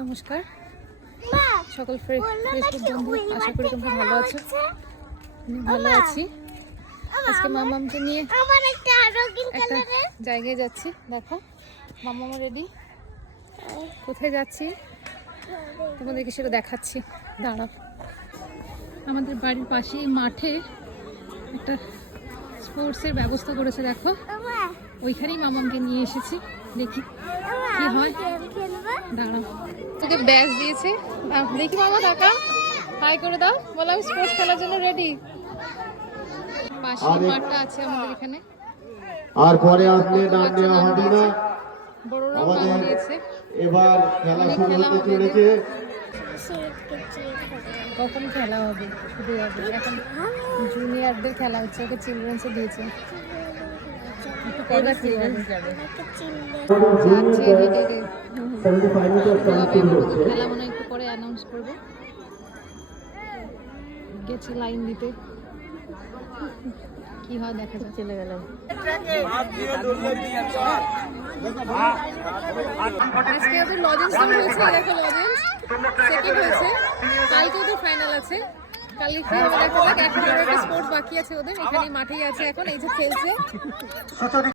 নমস্কার সকল ফেসবুক বন্ধু, আশা করি তোমরা ভালো আছো। আমি ভালো আছি। আজকে মামামকে নিয়ে একটা জায়গায় যাচ্ছি। দেখো মামাম রেডি। কোথায় যাচ্ছি তোমাদেরকে সেটা দেখাচ্ছি, দাঁড়াও। আমাদের বাড়ির পাশেই মাঠে একটা স্পোর্টসের ব্যবস্থা করেছে, দেখো ওইখানেই মামামকে নিয়ে এসেছি। দেখি কি হয়, দাঁড়াও। তোকে ব্যাচ দিয়েছে, দেখি মামা টাকা হাই করে দাও, বলো আমি স্পোর্টস খেলার জন্য রেডি। পাশেই মাঠটা আছে আমাদের এখানে। আর পরে আসলে নাম নেওয়া হবে না। বড়রাও নাম দিয়েছে। এবার খেলা শুরু হতে চলেছে। কখন খেলা হবে? শুরু হবে এখন। জুনিয়রদের খেলা হচ্ছে, ওকে চিলড্রেন্সে দিয়েছে। খেলা মনে একটু পরে অ্যানাউন্স করবে। গেছি লাইন দিতে, কি হয় দেখা যাক। চলে গেলাম। আজকে ওদের লজেন্স হয়েছে, দেখো লজেন্স সেকেন্ড হয়েছে। কালকে ওদের ফাইনাল আছে, কালকে কি হবে দেখা যাক। এখন একটা স্পোর্টস বাকি আছে ওদের, এখানে মাঠেই আছে এখন, এই যে খেলছে।